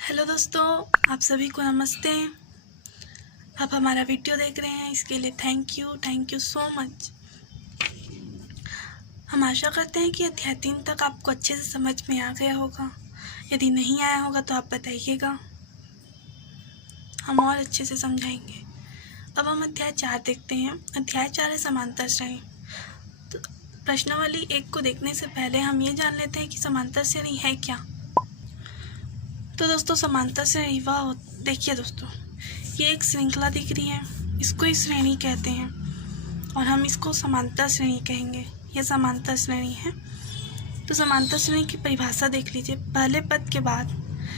Hello दोस्तों, आप सभी को नमस्ते। आप हमारा वीडियो देख रहे हैं, इसके लिए थैंक यू सो मच। हम आशा करते हैं कि अध्याय 3 तक आपको अच्छे से समझ में आ गया होगा। यदि नहीं आया होगा तो आप बताइएगा, हम और अच्छे से समझाएंगे। अब हम अध्याय 4 देखते हैं। अध्याय 4 है समांतर श्रेणी। तो प्रश्नावली 1 को देखने से पहले हम ये जान लेते हैं कि समांतर श्रेणी है क्या। तो दोस्तों, समांतर श्रेणी वह देखिए दोस्तों, ये एक श्रृंखला दिख रही है, इसको ही श्रेणी कहते हैं और हम इसको समांतर श्रेणी कहेंगे। यह समांतर श्रेणी है। तो समांतर श्रेणी की परिभाषा देख लीजिए। पहले पद के बाद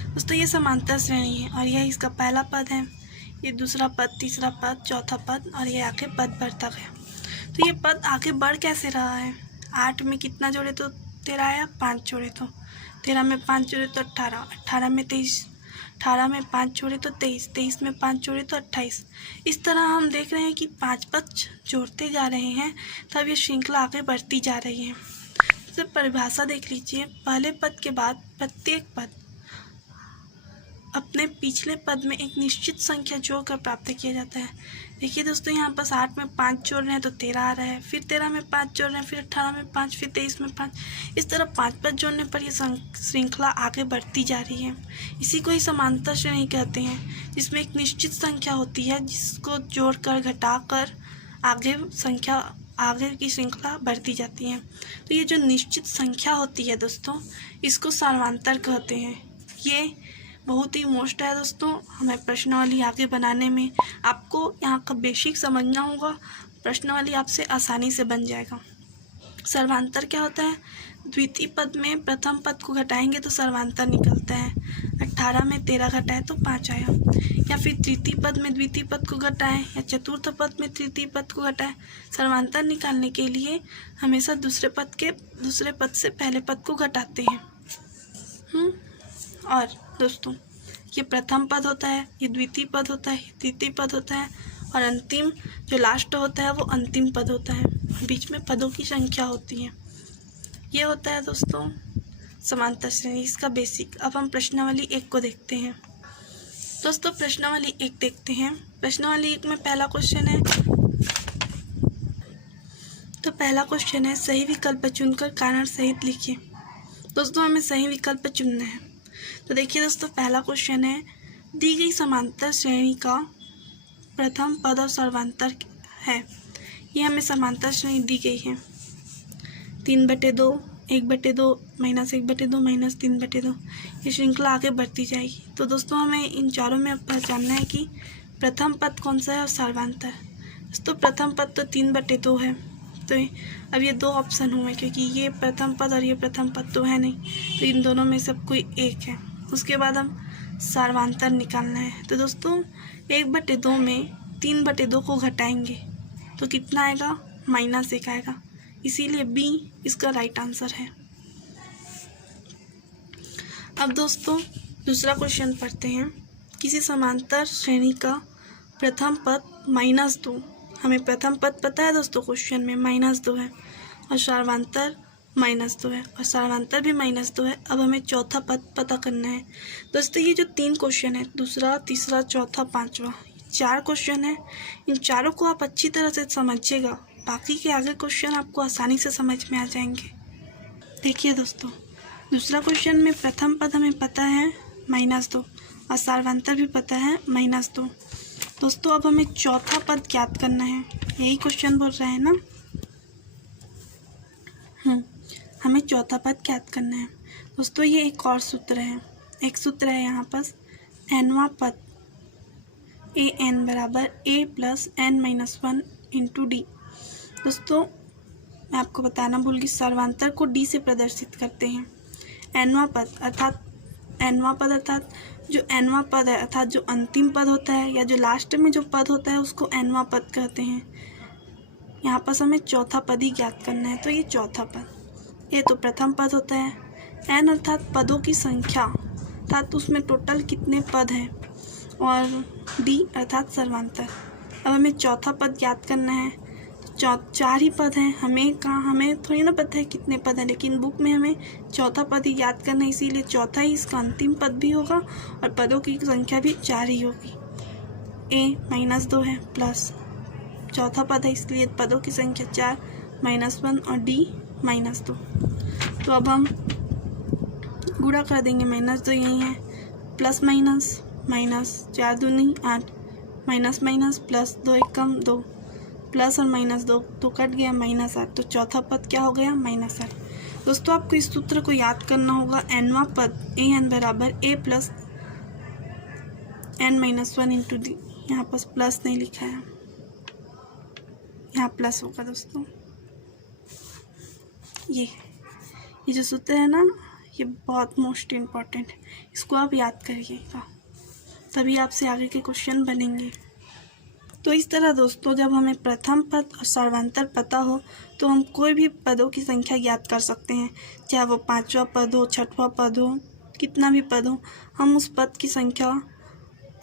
दोस्तों ये समांतर श्रेणी है और यह इसका पहला पद है, ये दूसरा पद, तीसरा पद, चौथा पद और ये आगे पद बढ़ता गया। तो ये पद आगे बढ़ कैसे रहा है? 8 में कितना जोड़े तो 13 आया, 5 जोड़े तो 13 में 5 जोड़े तो 18, 18 में 23, 18 में 5 जोड़े तो 23, 23 में 5 जोड़े तो 28। इस तरह हम देख रहे हैं कि 5 पद जोड़ते जा रहे हैं, तब ये श्रृंखला आगे बढ़ती जा रही है। तो परिभाषा देख लीजिए। पहले पद के बाद प्रत्येक पद अपने पिछले पद में एक निश्चित संख्या जोड़कर प्राप्त किया जाता है। देखिए दोस्तों, यहाँ पर 8 में 5 जोड़ रहे हैं तो 13 आ रहा है, फिर 13 में 5 जोड़ रहे हैं, फिर 18 में 5, फिर 23 में 5। इस तरह 5 पद जोड़ने पर यह श्रृंखला आगे बढ़ती जा रही है। इसी को ही समांतर श्रेणी कहते हैं, जिसमें एक निश्चित संख्या होती है जिसको जोड़कर घटाकर आगे की श्रृंखला बढ़ती जाती है। तो ये जो निश्चित संख्या होती है दोस्तों, इसको समांतर कहते हैं। ये बहुत ही मोस्ट है दोस्तों। हमें प्रश्नावली आगे बनाने में आपको यहाँ का बेसिक समझना होगा, प्रश्नावली आपसे आसानी से बन जाएगा। सर्वांतर क्या होता है? द्वितीय पद में प्रथम पद को घटाएंगे तो सर्वांतर निकलता है। 18 में 13 घटाए तो 5 आया। या फिर तृतीय पद में द्वितीय पद को घटाएं या चतुर्थ पद में तृतीय पद को घटाएं। सर्वांतर निकालने के लिए हमेशा दूसरे पद से पहले पद को घटाते हैं। और दोस्तों, ये प्रथम पद होता है, ये द्वितीय पद होता है, ये तृतीय पद होता है और अंतिम जो लास्ट होता है वो अंतिम पद होता है। बीच में पदों की संख्या होती है। ये होता है दोस्तों समांतर श्रेणी, इसका बेसिक। अब हम प्रश्नावली 1 को देखते हैं। दोस्तों, प्रश्नावली 1 देखते हैं। प्रश्नावली 1 में पहला क्वेश्चन है। तो पहला क्वेश्चन है, सही विकल्प चुनकर कारण सहित लिखिए। दोस्तों, हमें सही विकल्प चुनना है। तो देखिए दोस्तों, पहला क्वेश्चन है, दी गई समांतर श्रेणी का प्रथम पद और सर्वांतर है। ये हमें समांतर श्रेणी दी गई है। 3/2, 1/2, -1/2, -3/2। ये श्रृंखला आगे बढ़ती जाएगी। तो दोस्तों, हमें इन चारों में पहचानना है कि प्रथम पद कौन सा है और सर्वांतर। दोस्तों, प्रथम पद तो 3/2 है। तो अब ये 2 ऑप्शन हुए, क्योंकि ये प्रथम पद और ये प्रथम पद तो है नहीं, तो इन दोनों में सब कोई एक है। उसके बाद हम सर्वांतर निकालना है। तो दोस्तों, 1/2 में 3/2 को घटाएंगे तो कितना आएगा? -1 आएगा। इसीलिए बी इसका राइट आंसर है। अब दोस्तों, दूसरा क्वेश्चन पढ़ते हैं। किसी समांतर श्रेणी का प्रथम पद -2, हमें प्रथम पद पता है दोस्तों, क्वेश्चन में -2 है और सर्वांतर -2 है और सर्वांतर भी -2 है। अब हमें चौथा पद पता करना है। दोस्तों, ये जो 3 क्वेश्चन है, दूसरा, तीसरा, चौथा, पांचवा, 4 क्वेश्चन है। इन चारों को आप अच्छी तरह से समझिएगा, बाकी के आगे क्वेश्चन आपको आसानी से समझ में आ जाएंगे। देखिए दोस्तों, दूसरा क्वेश्चन में प्रथम पद हमें पता है -2 और सर्वांतर भी पता है -2। दोस्तों, अब हमें चौथा पद ज्ञात करना है। यही क्वेश्चन बोल रहे हैं ना। हमें चौथा पद ज्ञात करना है। दोस्तों, ये एक और सूत्र है। एक सूत्र है यहाँ पर, nवां पद an = a + n-1 × d। दोस्तों, मैं आपको बताना भूल गई, सर्वांतर को d से प्रदर्शित करते हैं। nवां पद अर्थात जो nवां पद है, अर्थात जो अंतिम पद होता है या जो लास्ट में जो पद होता है उसको nवां पद कहते हैं। यहाँ पर हमें चौथा पद ही ज्ञात करना है। तो ये चौथा पद, ये तो प्रथम पद होता है। n अर्थात पदों की संख्या, अर्थात उसमें टोटल कितने पद हैं, और d अर्थात सर्वांतर। अब हमें चौथा पद ज्ञात करना है। तो चार ही पद हैं, हमें थोड़ी ना पता है कितने पद हैं, लेकिन बुक में हमें चौथा पद ही याद करना है, इसीलिए चौथा ही इसका अंतिम पद भी होगा और पदों की संख्या भी 4 ही होगी। a-2 है प्लस चौथा पद है, इसलिए पदों की संख्या 4 -1 और d-2। तो अब हम गुणा कर देंगे, -2 यही है, प्लस माइनस, -4 दूनी 8, माइनस माइनस प्लस 2 एकम 2, प्लस और -2 तो कट गया -8, तो चौथा पद क्या हो गया -8। दोस्तों आपको इस सूत्र को याद करना होगा, nवां पद an बराबर a plus n-1 into D. यहाँ पर प्लस नहीं लिखा है, यहाँ प्लस होगा दोस्तों। ये जो सूत्र है ना, ये बहुत मोस्ट इम्पॉर्टेंट है, इसको आप याद करिएगा, तभी आपसे आगे के क्वेश्चन बनेंगे। तो इस तरह दोस्तों जब हमें प्रथम पद और सर्वांतर पता हो तो हम कोई भी पदों की संख्या ज्ञात कर सकते हैं, चाहे वो 5वां पद हो, 6वां पद हो, कितना भी पद हो, हम उस पद की संख्या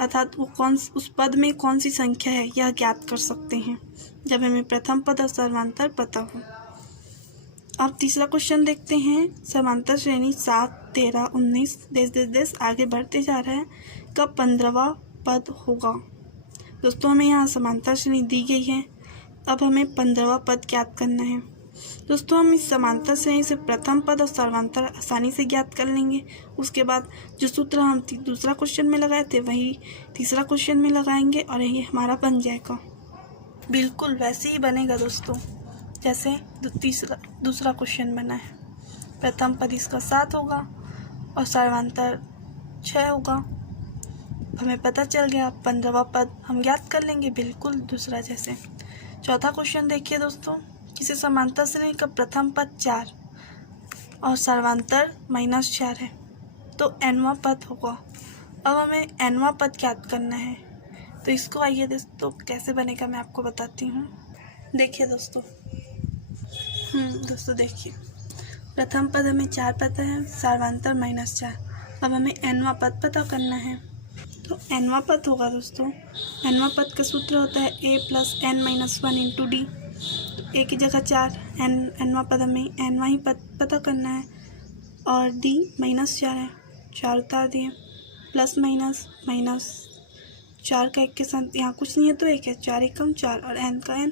अर्थात उस पद में कौन सी संख्या है यह ज्ञात कर सकते हैं जब हमें प्रथम पद और सर्वांतर पता हो। अब तीसरा क्वेश्चन देखते हैं। समांतर श्रेणी 7, 13, 19 देश आगे बढ़ते जा रहा है, कब 15वां पद होगा। दोस्तों हमें यहाँ समांतर श्रेणी दी गई है, अब हमें 15वां पद ज्ञात करना है। दोस्तों हम इस समांतर श्रेणी से प्रथम पद और सर्वांतर आसानी से ज्ञात कर लेंगे। उसके बाद जो सूत्र हम दूसरा क्वेश्चन में लगाए थे वही तीसरा क्वेश्चन में लगाएंगे और ये हमारा बन जाएगा। बिल्कुल वैसे ही बनेगा दोस्तों जैसे दूसरा क्वेश्चन बना है। प्रथम पद इसका 7 होगा और सर्वांतर 6 होगा। हमें पता चल गया 15वां पद हम ज्ञात कर लेंगे, बिल्कुल दूसरा जैसे। चौथा क्वेश्चन देखिए दोस्तों, किसी समांतर श्रेणी का प्रथम पद 4 और सर्वांतर -4 है तो nवां पद होगा। अब हमें nवां पद ज्ञात करना है, तो इसको आइए दोस्तों कैसे बनेगा मैं आपको बताती हूँ। देखिए दोस्तों देखिए, प्रथम पद हमें 4 पता है, सर्वांतर -4। अब हमें nवां पद पता करना है, तो nवां पद होगा दोस्तों, nवां पद का सूत्र होता है a plus n-1 into D. a की जगह 4, nवां पद हमें nवां ही पद पता करना है और d -4 है, 4 उतार दिए, प्लस माइनस 4 का 1 के साथ यहाँ कुछ नहीं है तो 1 है, 4 एकम 4 और n का n,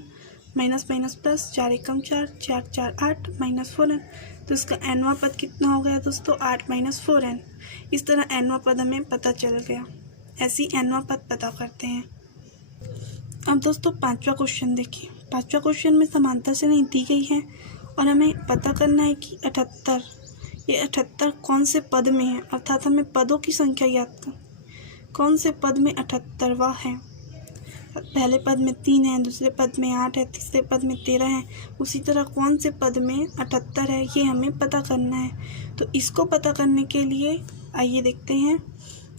माइनस प्लस 4 एकम 4, 4 4 8 -4n। तो इसका nवां पद कितना हो गया दोस्तों 8 - 4n। इस तरह nवां पद हमें पता चल गया। ऐसे ही nवां पद पता करते हैं। अब दोस्तों 5वां क्वेश्चन देखिए। 5वां क्वेश्चन में समांतर श्रेणी दी गई है और हमें पता करना है कि 78 ये 78 कौन से पद में है, अर्थात हमें पदों की संख्या याद कर कौन से पद में 78वां है। पहले पद में 3 है, दूसरे पद में 8 है, तीसरे पद में 13 है, उसी तरह कौन से पद में 78 है ये हमें पता करना है। तो इसको पता करने के लिए आइए देखते हैं।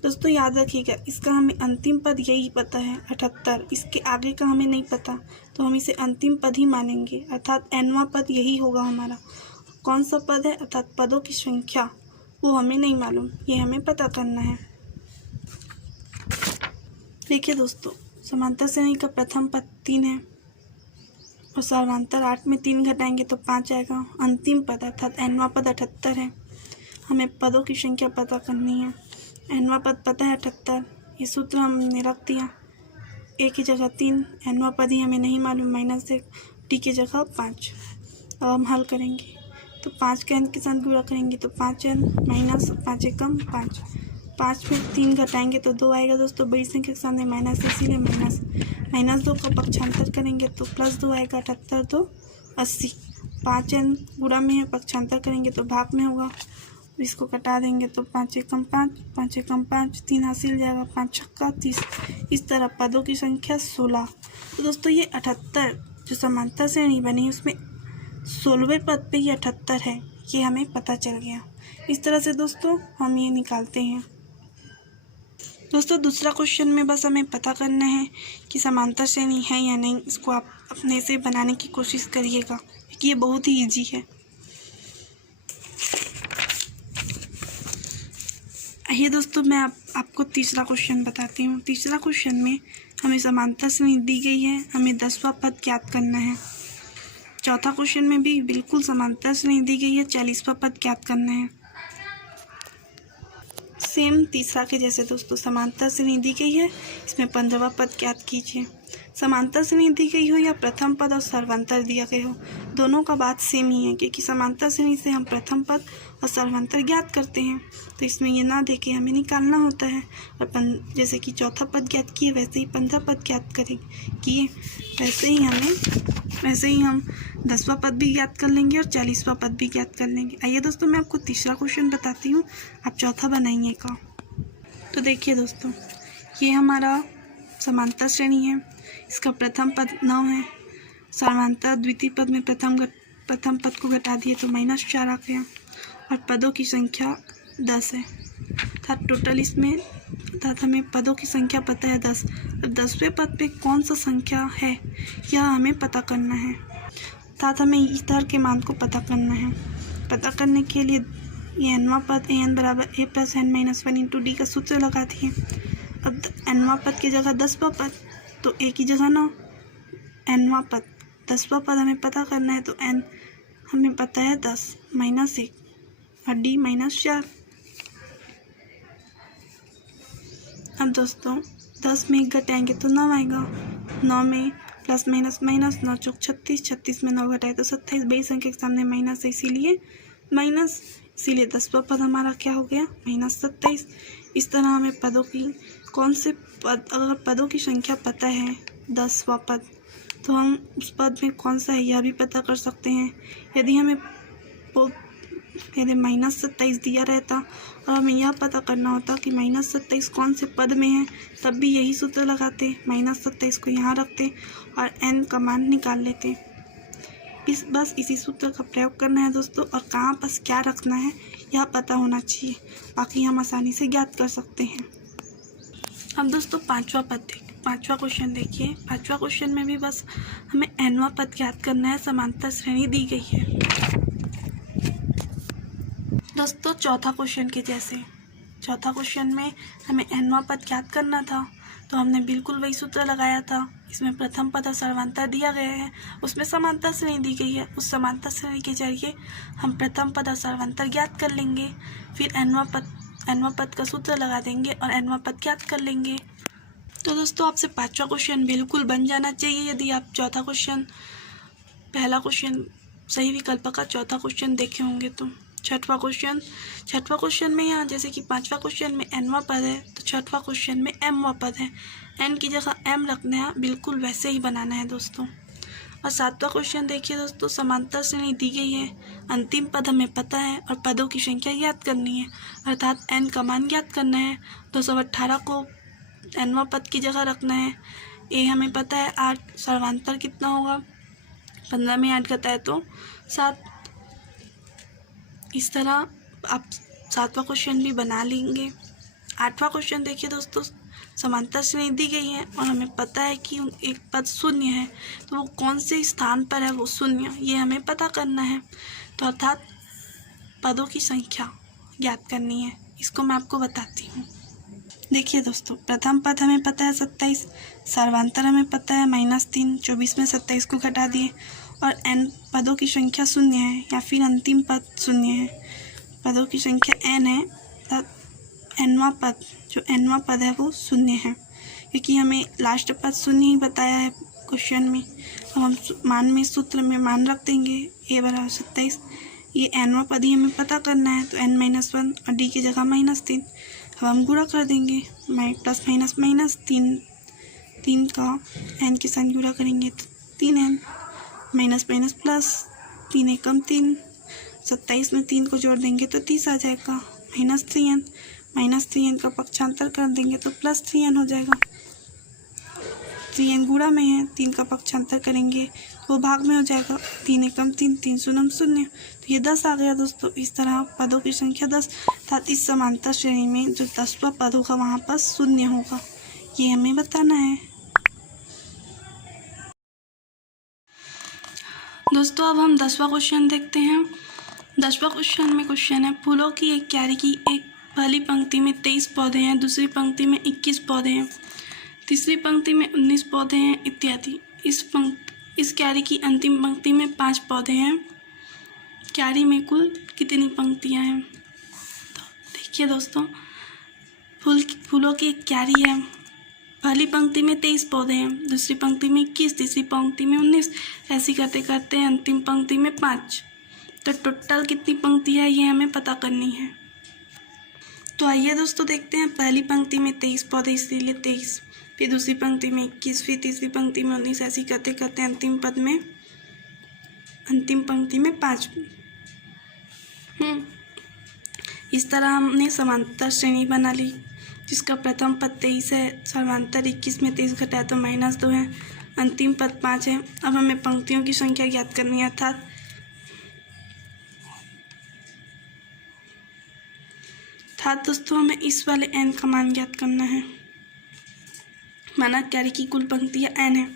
दोस्तों याद रखिएगा, इसका हमें अंतिम पद यही पता है 78, इसके आगे का हमें नहीं पता, तो हम इसे अंतिम पद ही मानेंगे, अर्थात nवां पद यही होगा हमारा। कौन सा पद है अर्थात पदों की संख्या वो हमें नहीं मालूम, ये हमें पता करना है। देखिए दोस्तों, समांतर श्रेणी का प्रथम पद 3 है और सर्वांतर 8 में 3 घटाएंगे तो 5 आएगा। अंतिम पद अर्थात nवां पद 78 है। हमें पदों की संख्या पता करनी है। nवां पद पता है 78, ये सूत्र हमने रख दिया। a की जगह 3, nवां पद ही हमें नहीं मालूम -1, d की जगह 5। अब हम हल करेंगे तो 5 के n के साथ गुणा करेंगे तो 5n माइनस 5 एकम 5, 5 में 3 घटाएंगे तो 2 आएगा दोस्तों। बड़ी संख्या के सामने माइनस, इसीलिए -2 का पक्षांतर करेंगे तो +2 आएगा। 78 2 80, 5n गुणा में है, पक्षांतर करेंगे तो भाग में होगा, इसको कटा देंगे तो 5 एकम 5, 5 एकम 5, 3 हासिल जाएगा, 5 छक्का 30। इस तरह पदों की संख्या 16। तो दोस्तों ये 78 जो समांतर श्रेणी बनी उसमें 16वें पद पे ये 78 है, ये हमें पता चल गया। इस तरह से दोस्तों हम ये निकालते हैं। दोस्तों दूसरा क्वेश्चन में बस हमें पता करना है कि समांतर श्रेणी है या नहीं। इसको आप अपने से बनाने की कोशिश करिएगा क्योंकि ये बहुत ही ईजी है। आइए दोस्तों मैं आपको तीसरा क्वेश्चन बताती हूँ। तीसरा क्वेश्चन में हमें समांतर श्रेणी दी गई है, हमें 10वां पद ज्ञात करना है। चौथा क्वेश्चन में भी बिल्कुल समांतर श्रेणी दी गई है, 40वां पद ज्ञात करना है। सेम तीसरा के जैसे दोस्तों समांतर श्रेणी दी गई है, इसमें 15वां पद ज्ञात कीजिए। समांतर श्रेणी दी गई हो या प्रथम पद और सर्वांतर दिया गया हो, दोनों का बात सेम ही है, क्योंकि समांतर श्रेणी से हम प्रथम पद और सर्वांतर ज्ञात करते हैं। तो इसमें ये ना देके हमें निकालना होता है। और जैसे कि चौथा पद ज्ञात किए वैसे ही 15 पद ज्ञात किए वैसे ही हम 10वां पद भी ज्ञात कर लेंगे और 40वां पद भी ज्ञात कर लेंगे। आइए दोस्तों मैं आपको तीसरा क्वेश्चन बताती हूँ, आप चौथा बनाइएगा। तो देखिए दोस्तों, ये हमारा समांतर श्रेणी है, इसका प्रथम पद 9 है, सर्वांतर द्वितीय पद में प्रथम पद को घटा दिए तो -4 आ गया और पदों की संख्या 10 है। अर्थात टोटल इसमें हमें पदों की संख्या पता है 10। अब 10वें पद पे कौन सा संख्या है यह हमें पता करना है, अर्थात हमें इतर के मान को पता करना है। पता करने के लिए ये nवां पद an बराबर a + n - 1 × d का सूत्र लगा दिए। अब nवां पद की जगह 10वां पद, तो a की जगह 9, nवां पद 10वां पद हमें पता करना है, तो n हमें पता है 10 - 1 और d -4। अब दोस्तों 10 में 1 घटाएंगे तो 9 आएगा, 9 में प्लस माइनस माइनस 9 चौक 36, 36 में 9 घटाए तो 27। बड़ी संख्या के सामने माइनस है, इसीलिए माइनस, इसीलिए 10वां पद हमारा क्या हो गया -27। इस तरह हमें पदों की कौन से पद, अगर पदों की संख्या पता है 10वां पद, तो हम उस पद में कौन सा है यह भी पता कर सकते हैं। यदि हमें -27 दिया रहता और हमें यह पता करना होता कि -27 कौन से पद में है, तब भी यही सूत्र लगाते, -27 को यहाँ रखते और n का मान निकाल लेते। बस इसी सूत्र का प्रयोग करना है दोस्तों, और कहाँ पर क्या रखना है यह पता होना चाहिए, बाकी हम आसानी से ज्ञात कर सकते हैं। अब दोस्तों पांचवा क्वेश्चन देखिए। पांचवा क्वेश्चन में भी बस हमें nवां पद ज्ञात करना है, समांतर श्रेणी दी गई है। दोस्तों चौथा क्वेश्चन के जैसे, चौथा क्वेश्चन में हमें nवां पद ज्ञात करना था, तो हमने बिल्कुल वही सूत्र लगाया था। इसमें प्रथम पद और सर्वांतर दिया गया है, उसमें समांतर श्रेणी दी गई है, उस समांतर श्रेणी के जरिए हम प्रथम पद और सर्वांतर ज्ञात कर लेंगे। फिर nवां पद का सूत्र लगा देंगे और nवां पद ज्ञात कर लेंगे। तो दोस्तों आपसे पांचवा क्वेश्चन बिल्कुल बन जाना चाहिए, यदि आप पहला क्वेश्चन सही विकल्प का चौथा क्वेश्चन देखे होंगे तो। छठवां क्वेश्चन में यहाँ जैसे कि पांचवा क्वेश्चन में nवां पद है, तो छठवां क्वेश्चन में mवां पद है, n की जगह m रखना है, बिल्कुल वैसे ही बनाना है दोस्तों। और सातवां क्वेश्चन देखिए दोस्तों, समांतर श्रेणी दी गई है, अंतिम पद हमें पता है और पदों की संख्या ज्ञात करनी है, अर्थात n का मान ज्ञात करना है। 218 को nवां पद की जगह रखना है, a हमें पता है 8, सर्वांतर कितना होगा 15 में 8 घटाए तो 7। इस तरह आप सातवां क्वेश्चन भी बना लेंगे। आठवां क्वेश्चन देखिए दोस्तों, समांतर श्रेणी दी गई है और हमें पता है कि एक पद शून्य है, तो वो कौन से स्थान पर है वो शून्य, ये हमें पता करना है। तो अर्थात पदों की संख्या ज्ञात करनी है, इसको मैं आपको बताती हूँ। देखिए दोस्तों, प्रथम पद हमें पता है 27, सर्वांतर हमें पता है -3, 24 में 27 को घटा दिए और n पदों की संख्या शून्य है या फिर अंतिम पद शून्य है। पदों की संख्या n है, nवां पद है वो शून्य है, क्योंकि हमें लास्ट पद शून्य ही बताया है क्वेश्चन में। अब हम सूत्र में मान रख देंगे a बराबर 27, ये nवां पद ही हमें पता करना है, तो n-1 और d की जगह -3। अब हम गुणा कर देंगे, प्लस माइनस माइनस 3 का n के साथ गुणा करेंगे तो 3n, माइनस माइनस प्लस 3 एकम 3, 27 में 3 को जोड़ देंगे तो 30 आ जाएगा, -3n का पक्षांतर कर देंगे तो +3n हो जाएगा। 3n गुणा में है, 3 का पक्षांतर करेंगे तो वो भाग में हो जाएगा, 3 एकम 3, 3 शून्य 0, तो ये 10 आ गया दोस्तों। इस तरह पदों की संख्या 10, अर्थात इस समांतर श्रेणी में जो 10वां पद होगा वहाँ पर शून्य होगा, ये हमें बताना है। दोस्तों अब हम 10वां क्वेश्चन देखते हैं। 10वां क्वेश्चन में क्वेश्चन है, फूलों की एक क्यारी की एक पहली पंक्ति में 23 पौधे हैं, दूसरी पंक्ति में 21 पौधे हैं, तीसरी पंक्ति में 19 पौधे हैं इत्यादि। इस क्यारी की अंतिम पंक्ति में 5 पौधे हैं। क्यारी में कुल कितनी पंक्तियां हैं? तो देखिए दोस्तों, फूलों की एक क्यारी है। पहली पंक्ति में 23 पौधे हैं, दूसरी पंक्ति में 21, तीसरी पंक्ति में 19, ऐसी करते करते अंतिम पंक्ति में 5। तो टोटल कितनी पंक्ति है ये हमें पता करनी है। तो आइए दोस्तों देखते हैं। पहली पंक्ति में 23 पौधे, इसीलिए 23, फिर दूसरी पंक्ति में 21, फिर तीसरी पंक्ति में 19, ऐसी करते करते अंतिम पंक्ति में 5। इस तरह हमने समांतर श्रेणी बना ली, जिसका प्रथम पद 23 है, समांतर 21 में 23 घटाए तो -2 है, अंतिम पद 5 है। अब हमें पंक्तियों की संख्या ज्ञात करनी है, अर्थात दोस्तों हमें इस वाले n का मान ज्ञात करना है। माना क्यारी की कुल पंक्तियाँ n है,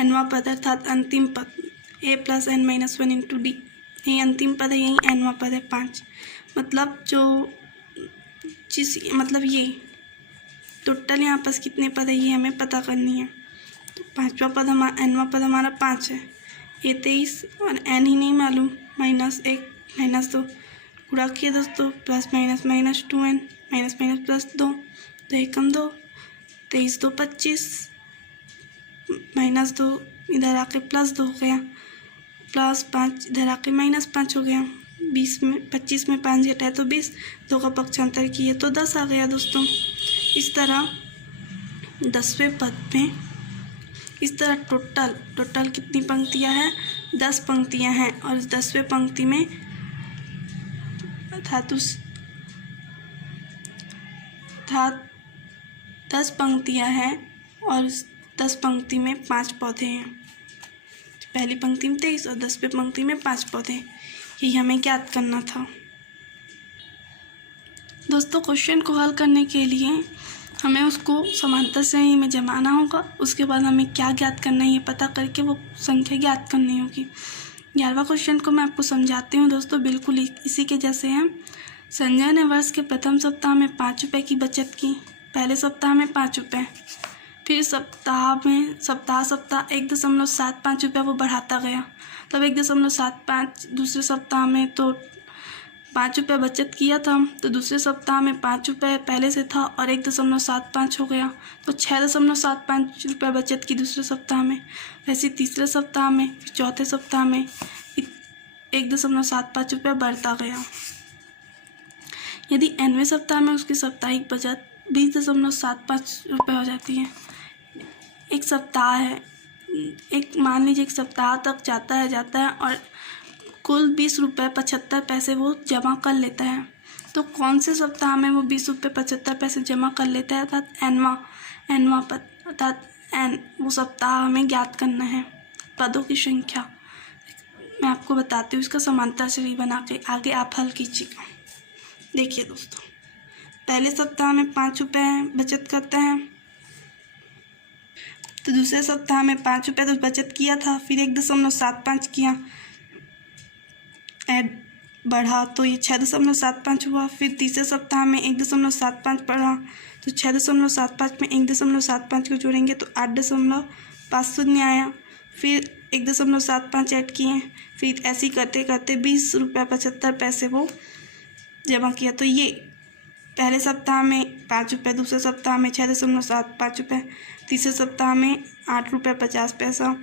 nवां पद अर्थात अंतिम पद a + n - 1 × d, यही अंतिम पद है, यही nवां पद है 5। मतलब ये टोटल यहाँ पास कितने पद है ये हमें पता करनी है। तो nवां पद हमारा 5 है, ये 23 और n ही नहीं मालूम, -1 -2 गुणा किए दोस्तों, +- -2n, -+2, 2 एकम 2, 23 2 25, -2 इधर आके +2 हो गया, +5 इधर आके -5 हो गया, 25 में 5 घटाए तो 20, 2 का पक्षांतर किए तो 10 आ गया दोस्तों। इस तरह 10वें पद में इस तरह टोटल कितनी पंक्तियां हैं? 10 पंक्तियां हैं, और इस 10वें पंक्ति में अर्थात 10 पंक्तियां हैं और 10 पंक्ति में 5 पौधे हैं। पहली पंक्ति में 23 और 10वें पंक्ति में 5 पौधे, यही हमें ज्ञात करना था। दोस्तों क्वेश्चन को हल करने के लिए हमें उसको समांतर श्रेणी में जमाना होगा, उसके बाद हमें क्या ज्ञात करना है ये पता करके वो संख्या ज्ञात करनी होगी। 11वां क्वेश्चन को मैं आपको समझाती हूँ दोस्तों, बिल्कुल इसी के जैसे हैं। संजय ने वर्ष के प्रथम सप्ताह में 5 रुपये की बचत की। पहले सप्ताह में 5 रुपये, फिर सप्ताह 1.75 रुपये वो बढ़ाता गया, तब 1.75। दूसरे सप्ताह में तो 5 रुपये बचत किया था, तो दूसरे सप्ताह में 5 रुपये पहले से था और 1.75 हो गया, तो 6.75 रुपये बचत की दूसरे सप्ताह में। वैसे तीसरे सप्ताह में, फिर चौथे सप्ताह में 1.75 रुपये बढ़ता गया। यदि nवें सप्ताह में उसकी साप्ताहिक बचत 20.75 रुपये हो जाती है। एक सप्ताह है, मान लीजिए एक सप्ताह तक जाता है और कुल 20 रुपये 75 पैसे वो जमा कर लेता है। तो कौन से सप्ताह में वो 20 रुपये 75 पैसे जमा कर लेता है? अर्थात nवां पद, अर्थात n वो सप्ताह हमें ज्ञात करना है। पदों की संख्या मैं आपको बताती हूँ, इसका समांतर श्रेणी बना के आगे आप हल कीजिएगा। देखिए दोस्तों, पहले सप्ताह में 5 रुपये बचत करता है, तो दूसरे सप्ताह में 5 रुपये तो बचत किया था, फिर 1.75 किया, ऐड बढ़ा तो ये 6.75 हुआ। फिर तीसरे सप्ताह में 1.75 बढ़ा, तो 6.75 में 1.75 को जोड़ेंगे तो 8.50 आया। फिर 1.75 ऐड किए, फिर ऐसे ही करते करते 20 रुपये 75 पैसे वो जमा किया। तो ये पहले सप्ताह में 5 रुपये, दूसरे सप्ताह में 6.75 रुपये, तीसरे सप्ताह में 8 रुपये 50 पैसा।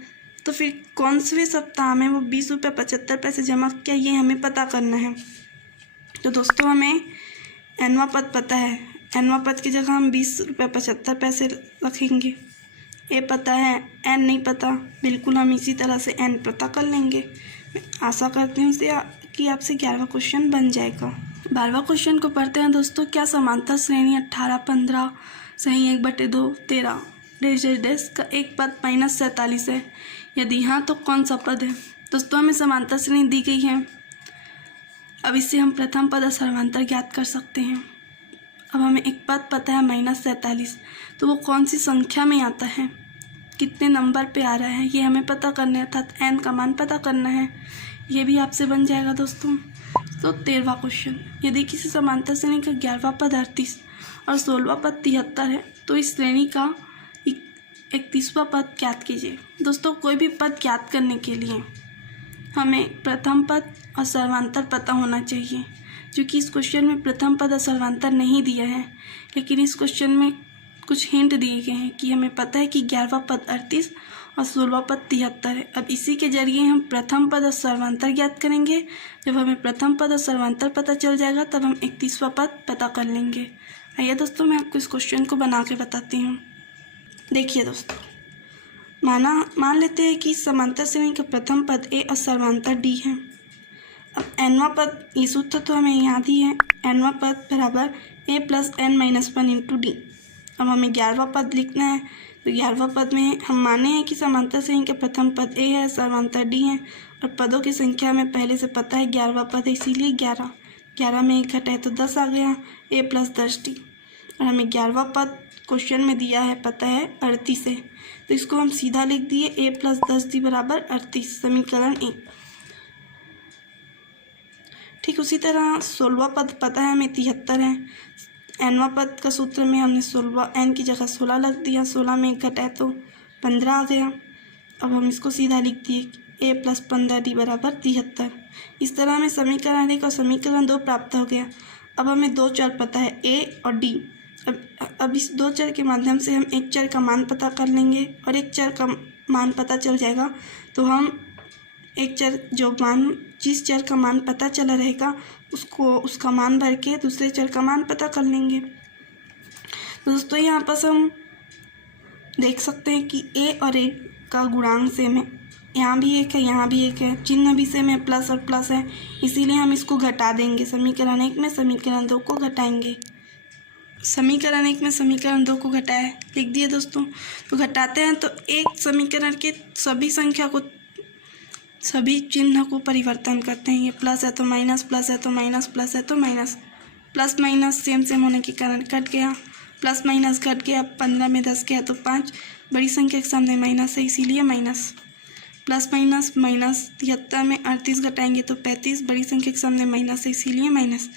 तो फिर कौन से सप्ताह में वो 20 रुपये 75 पैसे जमा किया ये हमें पता करना है। तो दोस्तों हमें nवां पद पता है, nवां पद की जगह हम 20 रुपये 75 पैसे रखेंगे। ए पता है, n नहीं पता, बिल्कुल हम इसी तरह से n पता कर लेंगे। मैं आशा करती हूँ कि आपसे 11वां क्वेश्चन बन जाएगा। 12वां क्वेश्चन को पढ़ते हैं दोस्तों। क्या समांतर श्रेणी 18 15 सही 1/2 13 डैश का एक पद -47 है? यदि हाँ तो कौन सा पद है? दोस्तों हमें समांतर श्रेणी दी गई है, अब इससे हम प्रथम पद और सर्वांतर ज्ञात कर सकते हैं। अब हमें एक पद पता है -47, तो वो कौन सी संख्या में आता है, कितने नंबर पे आ रहा है ये हमें पता करना है, अर्थात n का मान पता करना है। ये भी आपसे बन जाएगा दोस्तों। तो 13वां क्वेश्चन, यदि किसी समांतर श्रेणी का 11वां पद 38 और 16वां पद 73 है, तो इस श्रेणी का 31वां पद ज्ञात कीजिए। दोस्तों कोई भी पद ज्ञात करने के लिए हमें प्रथम पद और सर्वांतर पता होना चाहिए। क्योंकि इस क्वेश्चन में प्रथम पद और सर्वांतर नहीं दिया है, लेकिन इस क्वेश्चन में कुछ हिंट दिए गए हैं कि हमें पता है कि 11वां पद 38 और 16वां पद 73 है। अब इसी के जरिए हम प्रथम पद और सर्वांतर ज्ञात करेंगे। जब हमें प्रथम पद और सर्वांतर पता चल जाएगा तब हम 31वां पद पता कर लेंगे। आइए दोस्तों मैं आपको इस क्वेश्चन को बना के बताती हूँ। देखिए दोस्तों, मान लेते हैं कि समांतर श्रेणी का प्रथम पद ए और सर्वांतर डी है। अब nवां पद, ये सूत्र तो हमें याद ही है, nवां पद बराबर a plus n-1 into D. अब हमें 11वां पद लिखना है, तो 11वां पद में हम माने हैं कि समांतर श्रेणी का प्रथम पद a है, सर्वांतर d है, और पदों की संख्या हमें पहले से पता है 11वां पद है, इसीलिए 11 में 1 घटाए तो 10 आ गया, a प्लस 10d। और हमें 11वां पद क्वेश्चन में दिया है, पता है 38 है, तो इसको हम सीधा लिख दिए a प्लस 10d बराबर 38, समीकरण 1। ठीक उसी तरह 16वां पद पता है हमें 73 है। nवां पद का सूत्र में हमने 16 n की जगह 16 लग दिया, 16 में 1 घटाए तो 15 आ गया। अब हम इसको सीधा लिख दिए a प्लस 15d बराबर 73। इस तरह हमें समीकरण 1 और समीकरण 2 प्राप्त हो गया। अब हमें दो चर पता है a और d। अब इस दो चर के माध्यम से हम एक चर का मान पता कर लेंगे, और एक चर का मान पता चल जाएगा तो हम जिस चर का मान पता चला रहेगा उसका मान भर के दूसरे चर का मान पता कर लेंगे। तो दोस्तों यहाँ पर हम देख सकते हैं कि a और a का गुणांक सेम है, यहाँ भी 1 है, यहाँ भी 1 है, चिन्ह भी सेम है, प्लस और प्लस है, इसीलिए हम इसको घटा देंगे। समीकरण 1 में समीकरण 2 को घटाएंगे। समीकरण 1 में समीकरण 2 को घटाए लिख दिए दोस्तों। तो घटाते हैं तो एक समीकरण के सभी चिन्ह को परिवर्तन करते हैं। ये प्लस है तो माइनस, प्लस है तो माइनस, प्लस है तो माइनस, प्लस माइनस सेम होने के कारण कट गया, प्लस माइनस घट गया, 15 में 10 गया तो 5, बड़ी संख्या के सामने माइनस है इसीलिए माइनस, प्लस माइनस माइनस, 73 में 38 घटाएंगे तो 35, बड़ी संख्या के सामने माइनस है इसीलिए माइनस।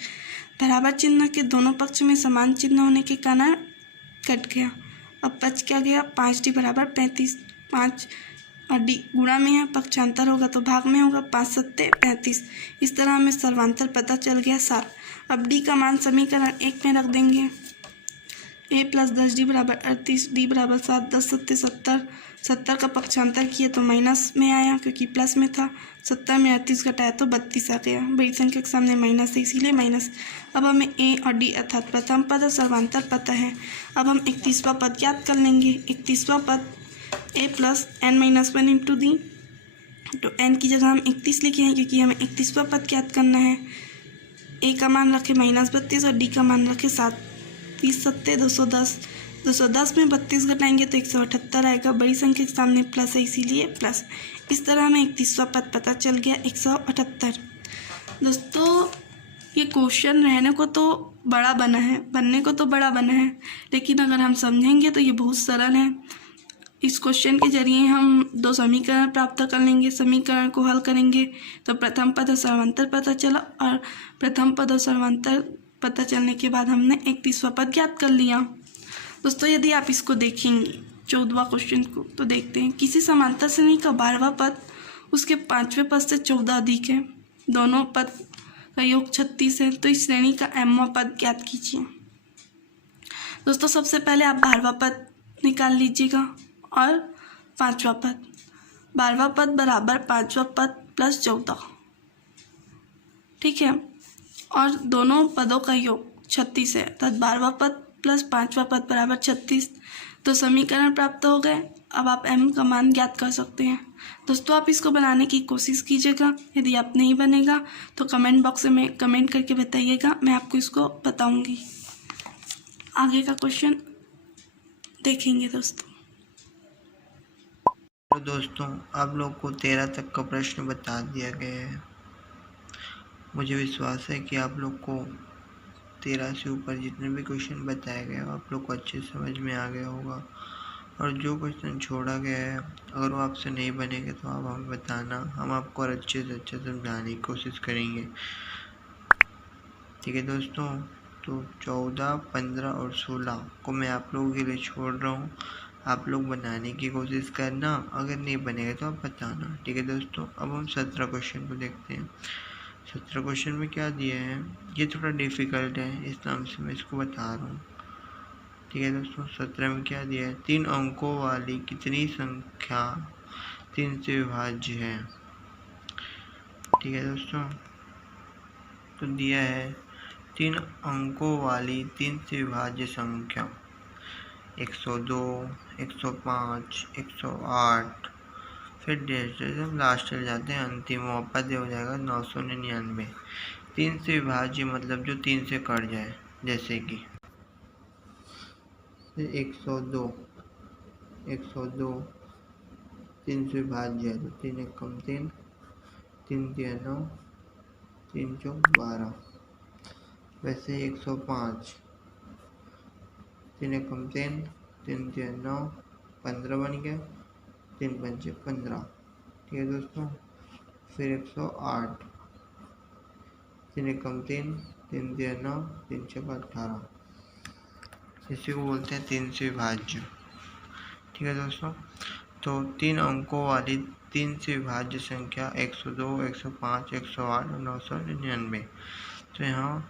बराबर चिन्ह के दोनों पक्ष में समान चिन्ह होने के कारण कट गया। अब बच क्या गया, 5d बराबर 35, 5 और d गुणा में है, पक्षांतर होगा तो भाग में होगा, 5 सत्ते 35। इस तरह हमें सर्वांतर पता चल गया 7। अब d का मान समीकरण 1 में रख देंगे, a प्लस 10d बराबर 38, d बराबर 7, 10 सत्ते 70, 70 का पक्षांतर किए तो माइनस में आया क्योंकि प्लस में था, 70 में 38 घटाया तो 32 आ गया, बड़ी संख्या के सामने माइनस है इसीलिए माइनस। अब हमें a और d अर्थात प्रथम पद और सर्वांतर पता है। अब हम 31वां पद ज्ञात कर लेंगे। 31वां पद a plus n-1 into D, तो n की जगह हम 31 लिखे हैं क्योंकि हमें 31वां पद ज्ञात करना है। a का मान रखे -32 और d का मान रखे 7, 30 सत्ते 210, 210 में 32 घटाएंगे तो 178 आएगा, बड़ी संख्या के सामने प्लस है इसीलिए प्लस। इस तरह हमें 31वां पद पता चल गया 178। दोस्तों ये क्वेश्चन रहने को तो बड़ा बना है, बनने को तो बड़ा बना है, लेकिन अगर हम समझेंगे तो ये बहुत सरल है। इस क्वेश्चन के जरिए हम 2 समीकरण प्राप्त कर लेंगे। समीकरण को हल करेंगे तो प्रथम पद और सर्वांतर पता चला, और प्रथम पद और सर्वांतर पता चलने के बाद हमने 31वां पद ज्ञात कर लिया। दोस्तों यदि आप इसको देखेंगे 14वां क्वेश्चन को, तो देखते हैं किसी समांतर श्रेणी का 12वां पद उसके 5वें पद से 14 अधिक है, दोनों पद का योग 36 है, तो इस श्रेणी का mवां पद ज्ञात कीजिए। दोस्तों सबसे पहले आप 12वां पद निकाल लीजिएगा और 5वां पद। 12वां पद बराबर 5वां पद प्लस 14, ठीक है, और दोनों पदों का योग 36 है, अर्थात 12वां पद प्लस 5वां पद बराबर 36। तो समीकरण प्राप्त हो गए। अब आप m का मान ज्ञात कर सकते हैं। दोस्तों आप इसको बनाने की कोशिश कीजिएगा, यदि आप नहीं बनेगा तो कमेंट बॉक्स में कमेंट करके बताइएगा, मैं आपको इसको बताऊंगी। आगे का क्वेश्चन देखेंगे दोस्तों। तो दोस्तों आप लोग को 13 तक का प्रश्न बता दिया गया है। मुझे विश्वास है कि आप लोग को 13 से ऊपर जितने भी क्वेश्चन बताए गए आप लोग को अच्छे समझ में आ गया होगा, और जो क्वेश्चन छोड़ा गया है अगर वो आपसे नहीं बनेंगे तो आप हमें बताना, हम आपको और अच्छे से अच्छे समझाने की कोशिश करेंगे। ठीक है दोस्तों, तो 14, 15 और 16 को मैं आप लोगों के लिए छोड़ रहा हूँ। आप लोग बनाने की कोशिश करना, अगर नहीं बनेगा तो आप बताना। ठीक है दोस्तों, अब हम 17 क्वेश्चन को देखते हैं। 17 क्वेश्चन में क्या दिया है, ये थोड़ा डिफिकल्ट है, इस नाम से मैं इसको बता रहा हूँ। ठीक है दोस्तों, 17 में क्या दिया है, 3 अंकों वाली कितनी संख्या 3 से विभाज्य है। ठीक है दोस्तों, तो दिया है 3 अंकों वाली 3 से विभाज्य संख्या 102, 105, 108, फिर जैसे हम लास्ट चले जाते हैं, अंतिम पद हो जाएगा 999। 3 से विभाज्य मतलब जो 3 से कट जाए, जैसे कि 102 3 से विभाज्य है तो 3 एक कम 3, 3 3 9, 3 चौक 12। वैसे 105 3 एक कम 3, 3 3 9, 15 बन गया, 3 पंचे 15। ठीक है दोस्तों, फिर 108 3 एक कम 3, 3 3 9, 3 छः 18। इसी को बोलते हैं 3 से विभाज्य। ठीक है दोस्तों, तो 3 अंकों वाली 3 से विभाज्य संख्या 102, 105, 108 और 999। तो यहाँ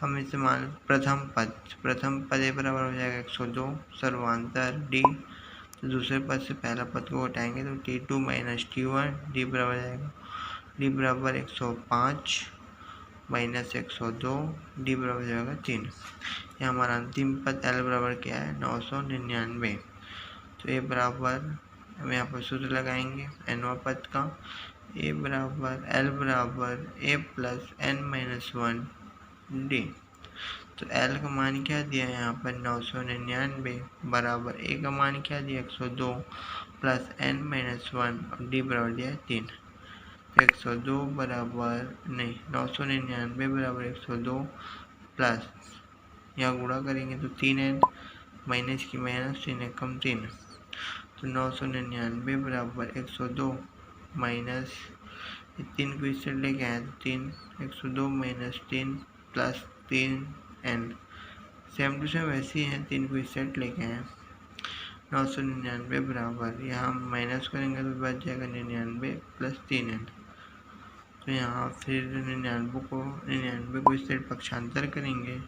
हम इसे मान प्रथम पद ए बराबर हो जाएगा 102 सर्वांतर डी, तो दूसरे पद से पहला पद को हटाएंगे तो T2 माइनस T1, डी बराबर जाएगा डी बराबर 105 माइनस 102, डी बराबर जाएगा 3। यहाँ हमारा अंतिम पद L बराबर क्या है, 999। तो ए बराबर हम यहाँ पर सूत्र लगाएंगे nवां पद का, ए बराबर L बराबर A plus n minus 1 D. तो L का मान क्या दिया है यहाँ पर 999 बराबर ए का मान क्या दिया 102 प्लस n माइनस 1 और डी बराबर दिया है 3। 102 बराबर नहीं 999 बराबर 102 प्लस यहाँ गुणा करेंगे तो 3n माइनस की माइनस 3 कम 3, तो 999 बराबर 102 माइनस 3 को इससे लेके आए तो 3, 102 minus 3 plus 3n, same to same वैसे ही है, 3 को इस सेट लेके आए 999 बराबर, यहाँ माइनस करेंगे तो बच जाएगा 99 प्लस 3n। तो यहाँ फिर 99 को इस सेट पक्षांतर करेंगे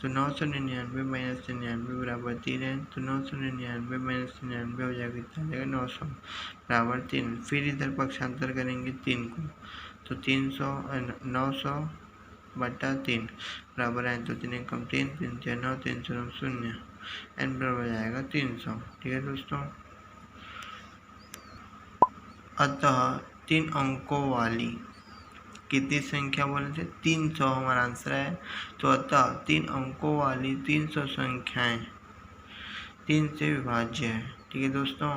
तो 999 माइनस 99 बराबर 3n, तो 999 माइनस 99 हो जाएगा कितना जाएगा 900 बराबर 3। फिर इधर पक्षांतर करेंगे 3 को तो 900 बटा 3 बराबर है, तो 3 कम 3, 3 4 9, 3 9 0, n बराबर जाएगा 300। ठीक है दोस्तों, अतः 3 अंकों वाली कितनी संख्या बोले थे, 300 हमारा आंसर है। तो अतः 3 अंकों वाली 300 संख्याएं 3 से विभाज्य है। ठीक है दोस्तों,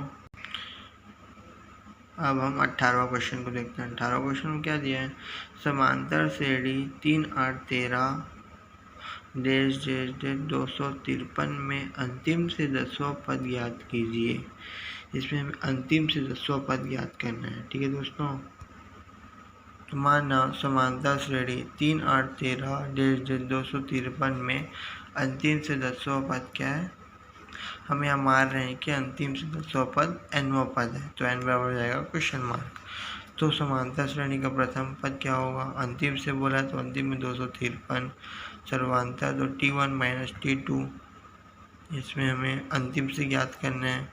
अब हम 18वां क्वेश्चन को देखते हैं। 18वां क्वेश्चन में क्या दिया है, समांतर श्रेणी 3 8 13 253 में अंतिम से 10वां पद ज्ञात कीजिए। इसमें हमें अंतिम से 10वां पद ज्ञात करना है। ठीक है दोस्तों, तो माना समांतर श्रेणी 3 8 13 253 में अंतिम से 10वां पद क्या है, हम यहाँ मान रहे हैं कि अंतिम से 10वां पद nवां पद है, तो n बराबर हो जाएगा क्वेश्चन मार्क। तो समांतर श्रेणी का प्रथम पद क्या होगा, अंतिम से बोला तो अंतिम में 253 सर्वांतर तो T1 माइनस T2, इसमें हमें अंतिम से ज्ञात करना है।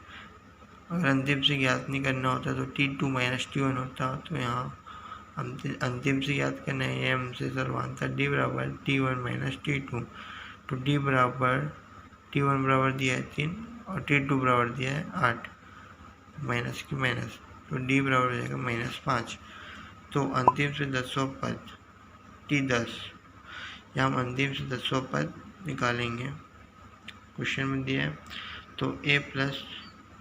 अगर अंतिम से ज्ञात नहीं करना होता तो T2 माइनस T1 होता, तो यहाँ अंतिम से ज्ञात करना है m से सर्वांतर d बराबर T1 माइनस T2, तो d बराबर T1 बराबर दिया है 3 और T2 बराबर दिया है 8, माइनस की माइनस, तो d बराबर हो जाएगा -5। तो अंतिम से 10वां पद T10, यहाँ हम अंतिम से 10वां पद निकालेंगे, क्वेश्चन में दिया है। तो a प्लस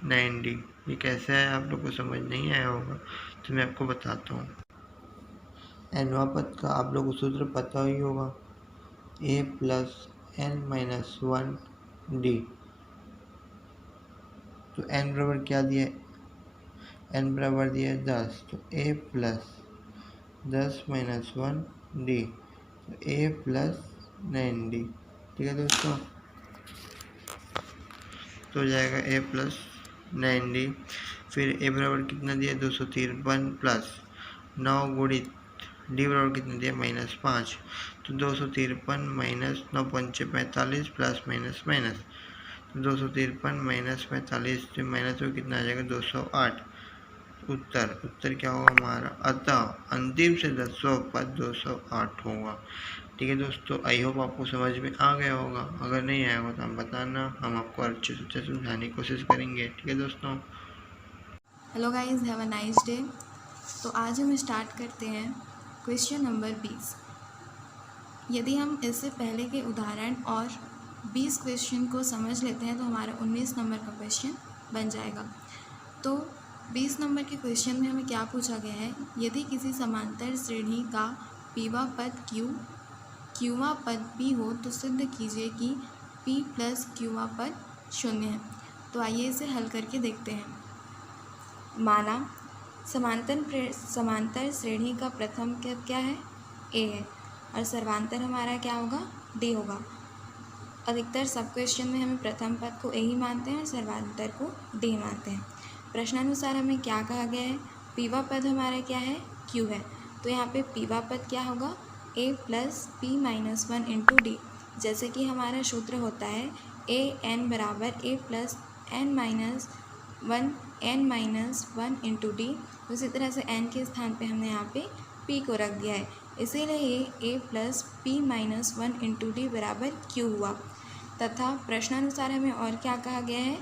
9d, ये कैसे है आप लोग को समझ नहीं आया होगा तो मैं आपको बताता हूँ। nवां पद का आप लोग को सूत्र पता ही होगा, a plus n minus 1d। तो n बराबर क्या दिया है, n बराबर दिया है 10, तो a प्लस 10 माइनस 1d, तो a प्लस 9d। ठीक है दोस्तों, तो हो जाएगा a प्लस 9d। फिर a बराबर कितना दिया 253 प्लस 9 गुणित d बराबर कितना दिया -5। तो 253 माइनस 9 पंचे 45 प्लस माइनस माइनस, तो 253 माइनस 45 से माइनस में कितना आ जाएगा 208। उत्तर क्या होगा हमारा, अतः अंतिम से 10वां पद 208 होगा। ठीक है दोस्तों, आई होप आपको समझ में आ गया होगा। अगर नहीं आया होगा तो हम बताना, हम आपको अच्छे से अच्छे समझाने की कोशिश करेंगे। ठीक है दोस्तों। Hello guys, have a nice day. तो आज हम स्टार्ट करते हैं क्वेश्चन नंबर 20। यदि हम इससे पहले के उदाहरण और 20 क्वेश्चन को समझ लेते हैं तो हमारा 19 नंबर का क्वेश्चन बन जाएगा। तो 20 नंबर के क्वेश्चन में हमें क्या पूछा गया है, यदि किसी समांतर श्रेणी का पीवा पद क्यूवा पद पी हो तो सिद्ध कीजिए कि पी प्लस क्यूवा पद शून्य है। तो आइए इसे हल करके देखते हैं। माना समांतर श्रेणी का प्रथम क्या है, ए है, और सर्वांतर हमारा क्या होगा, डी होगा। अधिकतर सब क्वेश्चन में हमें प्रथम पद को ए ही मानते हैं और सर्वांतर को डी मानते हैं। प्रश्नानुसार हमें क्या कहा गया है, पीवा पद हमारा क्या है, क्यू है। तो यहाँ पे पीवा पद क्या होगा, A plus P minus 1 into D. जैसे कि हमारा सूत्र होता है ए एन बराबर A plus N minus 1 into D. उसी तरह से n के स्थान पे हमने यहाँ पे p को रख दिया है, इसीलिए ये a plus P minus 1 into D बराबर q हुआ। तथा प्रश्नानुसार हमें और क्या कहा गया है,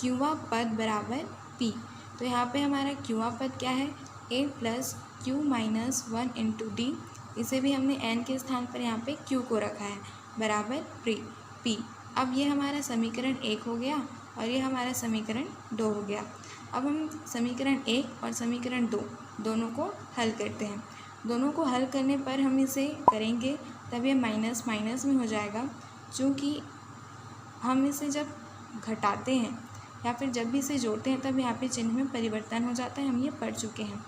क्यूवा पद बराबर p। तो यहाँ पे हमारा क्यूवा पद क्या है, a plus Q minus 1 into D. इसे भी हमने n के स्थान पर यहाँ पे q को रखा है बराबर p। अब ये हमारा समीकरण 1 हो गया और ये हमारा समीकरण 2 हो गया। अब हम समीकरण 1 और समीकरण 2 दोनों को हल करते हैं। दोनों को हल करने पर हम इसे करेंगे तब ये माइनस माइनस में हो जाएगा, चूँकि हम इसे जब घटाते हैं या फिर जब भी इसे जोड़ते हैं तब यहाँ पे चिन्ह में परिवर्तन हो जाता है, हम ये पढ़ चुके हैं।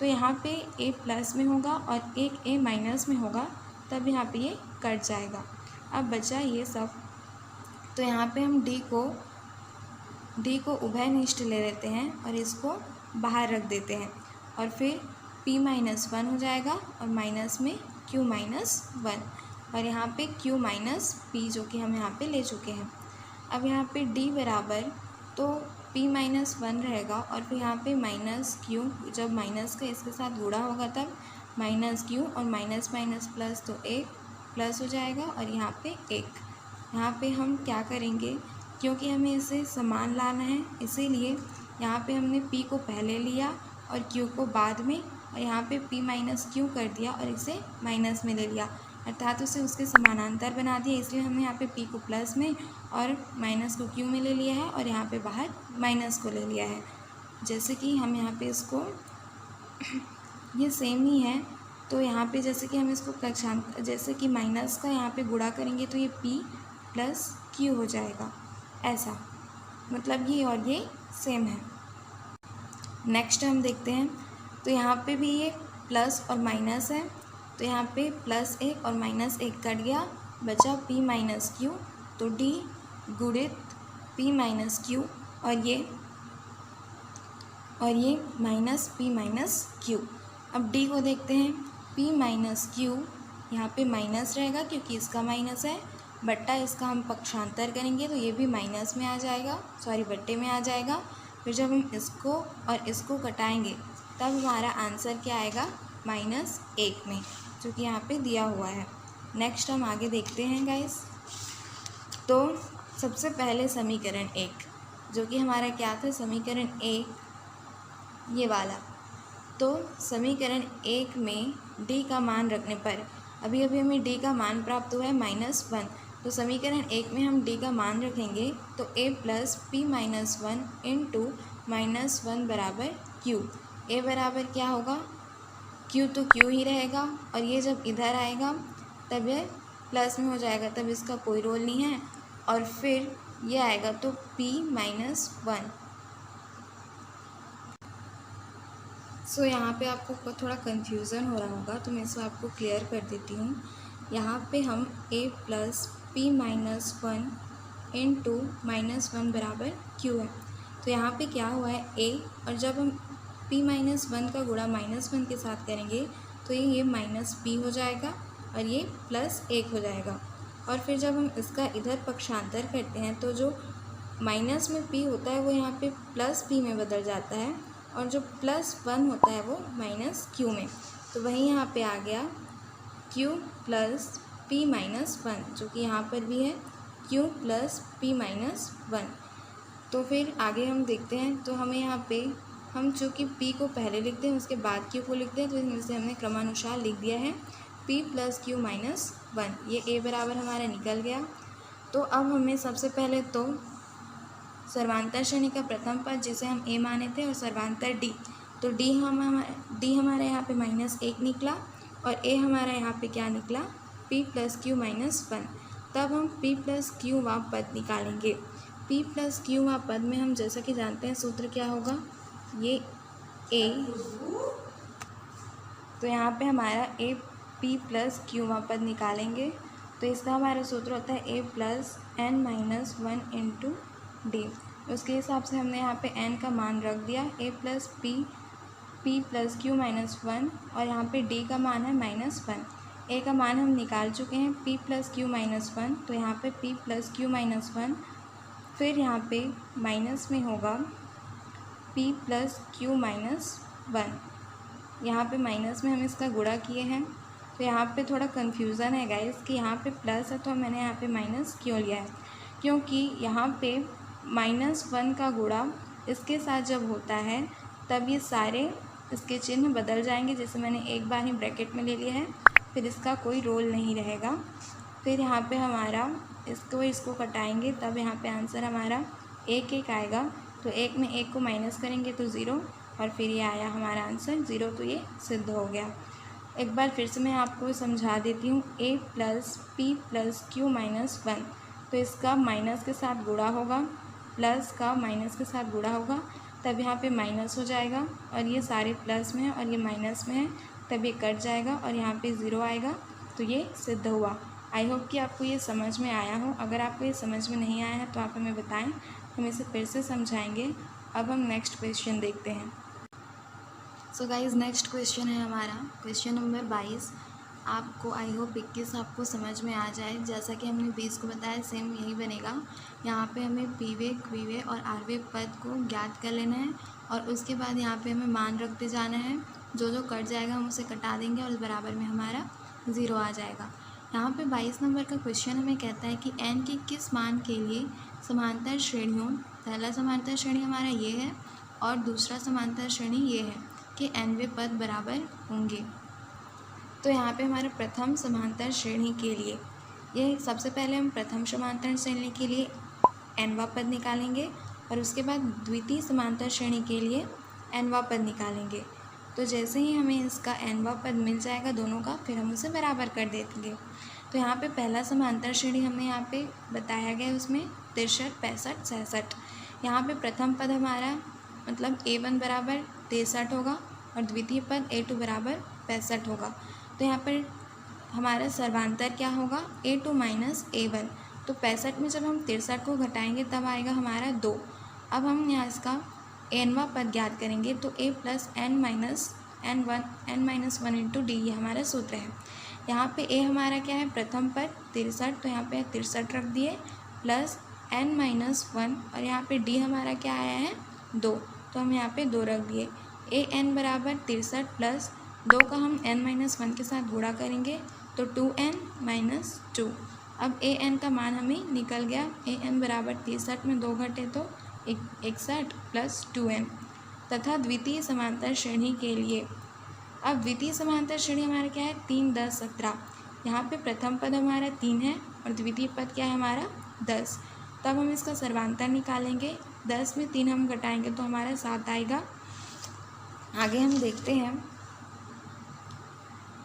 तो यहाँ पे a प्लस में होगा और एक a माइनस में होगा, तब यहाँ पे ये कट जाएगा। अब बचा ये सब, तो यहाँ पे हम d को उभयनिष्ठ ले लेते हैं और इसको बाहर रख देते हैं, और फिर p माइनस 1 हो जाएगा और माइनस में q माइनस 1, और यहाँ पे q माइनस p जो कि हम यहाँ पे ले चुके हैं। अब यहाँ पे d बराबर, तो p माइनस 1 रहेगा और फिर यहाँ पे माइनस q, जब माइनस का इसके साथ गुणा होगा तब माइनस q और माइनस माइनस प्लस, तो एक प्लस हो जाएगा और यहाँ पे एक। यहाँ पे हम क्या करेंगे, क्योंकि हमें इसे समान लाना है इसीलिए यहाँ पे हमने p को पहले लिया और q को बाद में, और यहाँ पे p माइनस q कर दिया और इसे माइनस में ले लिया, अर्थात उसे उसके समानांतर बना दिया। इसलिए हमने यहाँ पे p को प्लस में और माइनस को q में ले लिया है और यहाँ पे बाहर माइनस को ले लिया है। जैसे कि हम यहाँ पे इसको ये सेम ही है, तो यहाँ पे जैसे कि हम इसको जैसे कि माइनस का यहाँ पे गुणा करेंगे तो ये p प्लस q हो जाएगा, ऐसा मतलब ये और ये सेम है। नेक्स्ट हम देखते हैं, तो यहाँ पे भी ये प्लस और माइनस है, तो यहाँ पे प्लस 1 और माइनस 1 कट गया, बचा p माइनस q, तो d गुणित p माइनस q और ये माइनस p माइनस q। अब d को देखते हैं, p माइनस q यहाँ पे माइनस रहेगा क्योंकि इसका माइनस है, बट्टा इसका हम पक्षांतर करेंगे तो ये भी माइनस में आ जाएगा, बट्टे में आ जाएगा। फिर जब हम इसको और इसको कटाएंगे तब हमारा आंसर क्या आएगा, -1 में, जो कि यहाँ पे दिया हुआ है। नेक्स्ट हम आगे देखते हैं गाइस। तो सबसे पहले समीकरण 1 जो कि हमारा क्या था, समीकरण 1 ये वाला। तो समीकरण 1 में d का मान रखने पर अभी हमें d का मान प्राप्त हुआ है -1, तो समीकरण 1 में हम d का मान रखेंगे तो a plus P minus 1 into -1 बराबर q। a बराबर क्या होगा, q तो q ही रहेगा, और ये जब इधर आएगा तब ये प्लस में हो जाएगा, तब इसका कोई रोल नहीं है, और फिर ये आएगा तो p माइनस 1। सो यहाँ पे आपको थोड़ा कन्फ्यूज़न हो रहा होगा, तो मैं इसको आपको क्लियर कर देती हूँ। यहाँ पे हम a plus P minus 1 into -1 बराबर क्यू है। तो यहाँ पे क्या हुआ है ए, और जब हम p-1 का गुणा -1 के साथ करेंगे तो ये -p हो जाएगा और ये +1 हो जाएगा। और फिर जब हम इसका इधर पक्षांतर करते हैं तो जो माइनस में p होता है वो यहाँ पे +p में बदल जाता है, और जो +1 होता है वो -q में। तो वहीं यहाँ पे आ गया q + p-1, जो कि यहाँ पर भी है q + p-1। तो फिर आगे हम देखते हैं, तो हमें यहाँ पे हम चूँकि p को पहले लिखते हैं उसके बाद q को लिखते हैं, तो इसमें से हमने क्रमानुसार लिख दिया है p + q-1। ये a बराबर हमारा निकल गया। तो अब हमें सबसे पहले तो सर्वांतर श्रेणी का प्रथम पद जिसे हम a माने थे और सर्वांतर d, तो d हमारे यहाँ पे -1 निकला और a हमारा यहाँ पे क्या निकला p + q-1। तब हम p + q वा पद निकालेंगे। p + q वा पद में हम जैसा कि जानते हैं सूत्र क्या होगा, ये a, तो यहाँ पे हमारा a p + q वा पद निकालेंगे तो इसका हमारा सूत्र होता है a + n-1 इंटू d। उसके हिसाब से हमने यहाँ पे n का मान रख दिया, a + p + q-1, और यहाँ पे d का मान है -1। a का मान हम निकाल चुके हैं p + q-1, तो यहाँ पे p + q-1, फिर यहाँ पे माइनस में होगा p + q-1। यहाँ पे माइनस में हम इसका गुणा किए हैं, तो यहाँ पे थोड़ा कन्फ्यूज़न है गाइस कि यहाँ पे प्लस है तो मैंने यहाँ पे माइनस क्यों लिया है, क्योंकि यहाँ पे -1 का गुणा इसके साथ जब होता है तब ये सारे इसके चिन्ह बदल जाएंगे। जैसे मैंने एक बार ही ब्रैकेट में ले लिया है, फिर इसका कोई रोल नहीं रहेगा। फिर यहाँ पे हमारा इसको कटाएंगे, तब यहाँ पे आंसर हमारा 1 आएगा। तो 1 में 1 को माइनस करेंगे तो 0, और फिर ये आया हमारा आंसर 0। तो ये सिद्ध हो गया। एक बार फिर से मैं आपको समझा देती हूँ। a + p + q-1, तो इसका माइनस के साथ गुणा होगा, प्लस का माइनस के साथ गुणा होगा, तब यहाँ पे माइनस हो जाएगा, और ये सारे प्लस में है और ये माइनस में है, तब ये कट जाएगा और यहाँ पे 0 आएगा। तो ये सिद्ध हुआ। आई होप कि आपको ये समझ में आया हो। अगर आपको ये समझ में नहीं आया है तो आप हमें बताएं, हम इसे फिर से समझाएंगे। अब हम नेक्स्ट क्वेश्चन देखते हैं। सो गाइज नेक्स्ट क्वेश्चन है हमारा क्वेश्चन नंबर 22। आपको आई होप 21 आपको समझ में आ जाए। जैसा कि हमने 20 को बताया सेम यही बनेगा। यहाँ पे हमें पीवे, क्वीवे और आरवे पद को ज्ञात कर लेना है, और उसके बाद यहाँ पे हमें मान रखते जाना है। जो जो कट जाएगा हम उसे कटा देंगे और उस बराबर में हमारा 0 आ जाएगा। यहाँ पे 22 नंबर का क्वेश्चन हमें कहता है कि n के किस मान के लिए समांतर श्रेणियों, पहला समांतर श्रेणी हमारा ये है और दूसरा समांतर श्रेणी ये है कि nवें पद बराबर होंगे। तो यहाँ पे हमारे प्रथम समांतर श्रेणी के लिए ये सबसे पहले हम प्रथम समांतर श्रेणी के लिए nवा पद निकालेंगे, और उसके बाद द्वितीय समांतर श्रेणी के लिए nवा पद निकालेंगे। तो जैसे ही हमें इसका nवा पद मिल जाएगा दोनों का, फिर हम उसे बराबर कर देंगे। तो यहाँ पे पहला समांतर श्रेणी हमने यहाँ पे बताया गया, उसमें 63, 65, 66। यहाँ पे प्रथम पद हमारा मतलब a1 बराबर 63 होगा और द्वितीय पद a2 बराबर 65 होगा। तो यहाँ पर हमारा सर्वांतर क्या होगा, a2 - a1। तो 65 में जब हम 63 को घटाएंगे तब आएगा हमारा 2। अब हम यहाँ इसका nवा पद ज्ञात करेंगे, तो a + n-1 इंटू d, ये हमारा सूत्र है। यहाँ पे a हमारा क्या है, प्रथम पद 63, तो यहाँ पे 63 रख दिए, प्लस n-1, और यहाँ पे d हमारा क्या आया है 2, तो हम यहाँ पे 2 रख दिए। an बराबर 63 प्लस 2 का हम n-1 के साथ गुणा करेंगे तो 2n - 2। अब an का मान हमें निकल गया। an बराबर 63 में 2 घटे तो 61 प्लस 2n। तथा द्वितीय समांतर श्रेणी के लिए, अब द्वितीय समांतर श्रेणी हमारा क्या है, 3, 10, 17। यहाँ पे प्रथम पद हमारा 3 है और द्वितीय पद क्या है हमारा 10। तब हम इसका सर्वांतर निकालेंगे। 10 में 3 हम घटाएंगे तो हमारा 7 आएगा। आगे हम देखते हैं,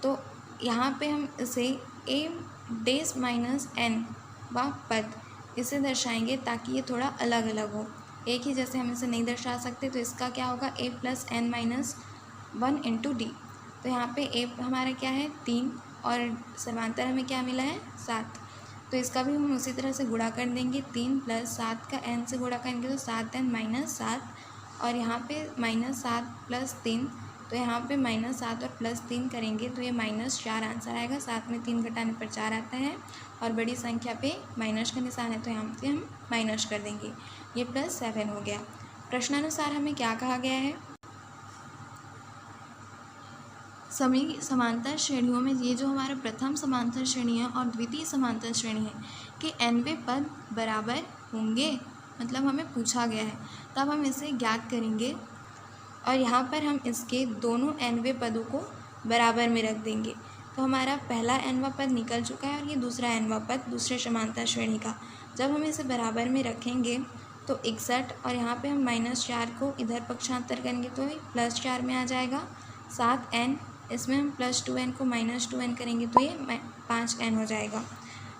तो यहाँ पे हम इसे a-n व पद इसे दर्शाएंगे ताकि ये थोड़ा अलग अलग हो। एक ही जैसे हम इसे नहीं दर्शा सकते, तो इसका क्या होगा, a + n-1 इंटू d। तो यहाँ पे a हमारा क्या है 3 और सर्वांतर हमें क्या मिला है 7। तो इसका भी हम उसी तरह से गुणा कर देंगे। 3 + 7 का n से गुणा करेंगे तो 7n - 7, और यहाँ पे -7 + 3, तो यहाँ पे -7 और +3 करेंगे तो ये -4 आंसर आएगा। 7 में 3 घटाने पर 4 आता है, और बड़ी संख्या पे माइनस का निशान है तो यहाँ पे हम माइनस कर देंगे। ये +7 हो गया। प्रश्नानुसार हमें क्या कहा गया है, सभी समांतर श्रेणियों में ये जो हमारा प्रथम समांतर श्रेणी है और द्वितीय समांतर श्रेणी है कि nवें पद बराबर होंगे, मतलब हमें पूछा गया है। तब हम इसे ज्ञात करेंगे और यहाँ पर हम इसके दोनों nवें पदों को बराबर में रख देंगे। तो हमारा पहला nवां पद निकल चुका है और ये दूसरा nवां पद दूसरे समांतर श्रेणी का। जब हम इसे बराबर में रखेंगे तो 61, और यहाँ पे हम -4 को इधर पक्षांतर करेंगे तो ये +4 में आ जाएगा। 7n, इसमें हम +2n को -2n करेंगे तो ये 5n हो जाएगा।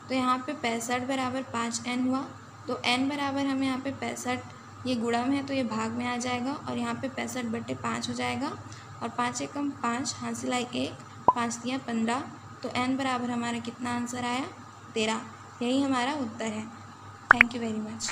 तो यहाँ पे 65 बराबर 5n हुआ। तो n बराबर हमें यहाँ पे 65, ये गुणा में है तो ये भाग में आ जाएगा, और यहाँ पे 65/5 हो जाएगा, और 5 एकम 5, हासिल आई 1, 5 दिया 15। तो n बराबर हमारा कितना आंसर आया, 13। यही हमारा उत्तर है। Thank you very much.